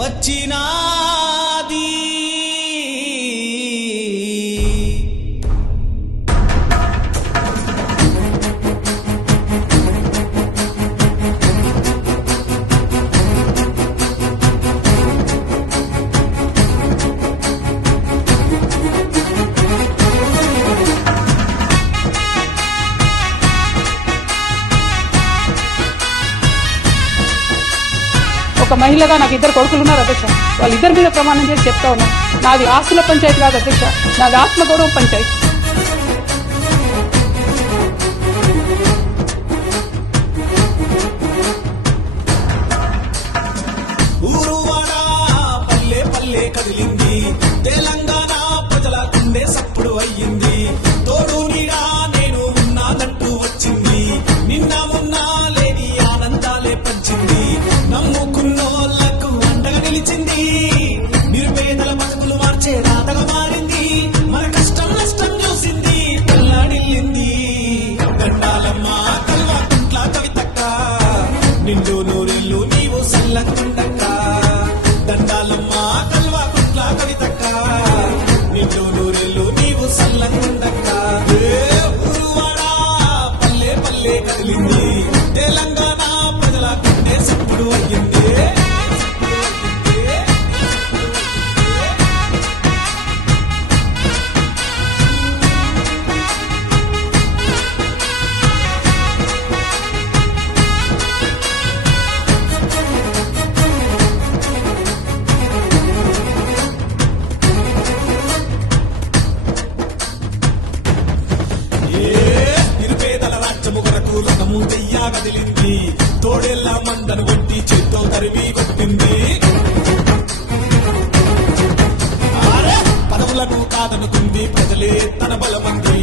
వచ్చినాది ఒక మహిళగా నాకు 2 కొడుకులు ఉన్నారు అధ్యక్ష. వాళ్ళిద్దరి మీద ప్రమాణం చేసి చెప్తా ఉన్నాను, నాది ఆస్తుల పంచాయతీ కాదు అధ్యక్ష, నాది ఆత్మగౌరవ పంచాయతీ. ఊరువాడా పల్లె పల్లె కదిలింది, తెలంగాణ ప్రజల గుండె సప్పుడు అయ్యింది. తోడు నీడా నేను ఉన్నానంటూ వచ్చింది, నిన్న మొన్న లేని ఆనందాలే పంచింది. నమ్ముకున్నోళ్లకు అండగా నిలిచింది, నిరుపేదల బతుకులు మార్చే రాతగా మారింది. మన కష్టం నష్టం చూసింది, తెల్లాడిల్లింది. దండాలమ్మ కల్వా కుంట్ల కవితక్క, నిండు నూరెళ్ళు నీవు సల్లంగుండక్క. దండాలమ్మ కల్వా కుంట్ల కవితక్క, నిండు నూరెళ్ళు నీవు సల్లంగుండక్క. ఊరువాడా పల్లె పల్లె కదిలింది, తెలంగాణ ప్రజల గుండె సప్పుడు అయ్యింది. నిరుపేదల రాజ్యము కొరకు రణము దెయ్యా కదిలింది, తోడేళ్ల మందను కొట్టి చేత్తో తరిమి కొట్టింది. పదవులను కాదనుకుంది, ప్రజలే తన బలమంది.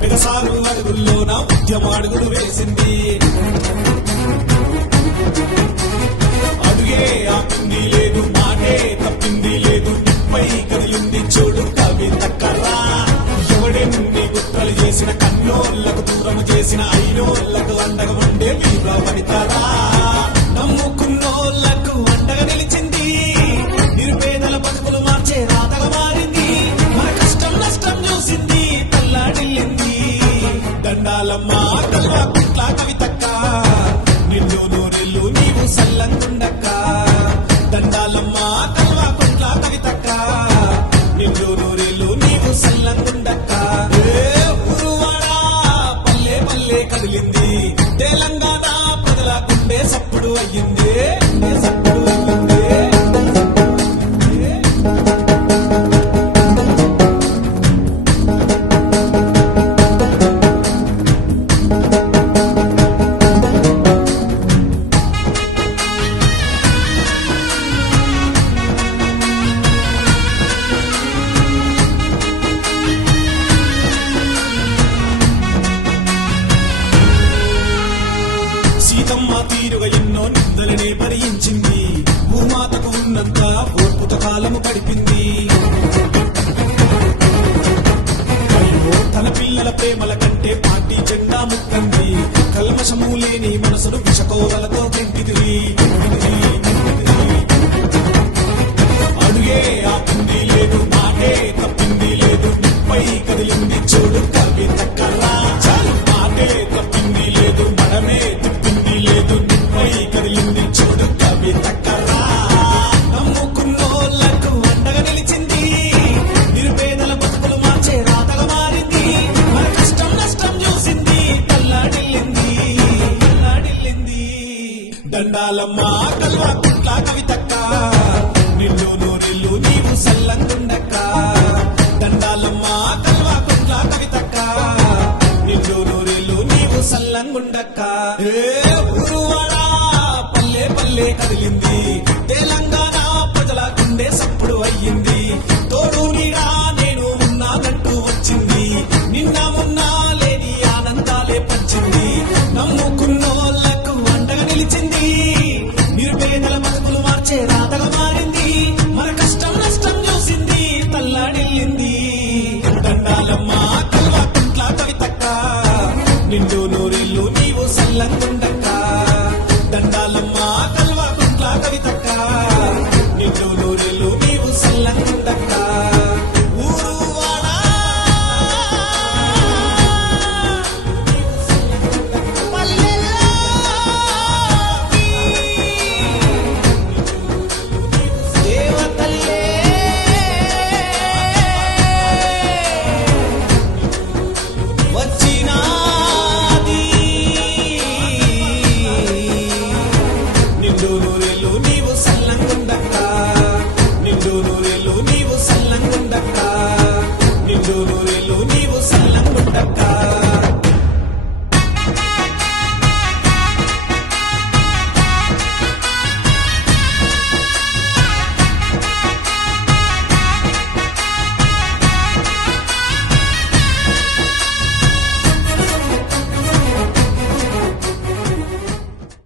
పెదసారు అడుగుల్లోన ఉద్యమ అడుగులు వేసింది. అడుగే ఆపింది లేదు, మాటే తప్పింది లేదు, నిప్పై కదిలింది చూడు కవితక్కరా. ఎవడెన్ని కుట్రలు చేసిన, కన్నోళ్లకు దూరం చేసిన, అయినోళ్లకు అండగా ఉండే వీర వనితరా. నమ్ముకున్నోళ్లకు అండగా నిలిచింది, నిరుపేదల బతుకులు మార్చే రాతగా మారింది. మన కష్టం నష్టం చూసింది, తల్లాడిల్లింది. దండాలమ్మ కల్వా కుంట్ల కవితక్క, నిండు నూరెళ్ళు నీవు సల్లంగుండక్క. దండాలమ్మ కల్వా కుంట్ల కవితక్క, నిండు నూరెళ్ళు నీవు సల్లంగుండక్క. ఊరువాడా పల్లె పల్లె కదిలింది, తెలంగాణ ప్రజల గుండె సప్పుడు అయ్యింది. సప్పుడు అయ్యింది. సీతమ్మ తీరుగా ఎన్నో నిందలనే భరించింది, భూమాతకు ఉన్నంత ఓర్పుత కాలము గడిపింది. అయ్యో తన పిల్లల ప్రేమల కంటే పార్టీ జెండా ముక్కంది, కల్మషము లేని మనసును విషకోరలతో గెంటిదిరి. అడుగే ఆపింది లేదు, మాటే తప్పింది లేదు, నిప్పై కదిలింది చూడు కవితక్కరా. మాటే తప్పింది లేదు, మనమే తిప్పింది లేదు, నిప్పై కదిలింది చూడు కవితక్కరా. నమ్ముకున్నోళ్లకు అండగా నిలిచింది, నిరుపేదల బతుకులు మార్చే రాతగా మారింది. మన కష్టం నష్టం చూసింది, తల్లాడిల్లింది. తల్లాడిల్లింది. దండాలమ్మ కల్వా కుంట్ల కవితక్క, నిండు నూరెళ్ళు నీవు సల్లంగుండక్క. దండాలమ్మ కల్వా కుంట్ల కవితక్క, నిండు నూరెళ్ళు నీవు సల్లంగుండక్క. ఊరువాడా పల్లె పల్లె కదిలింది, తెలంగాణ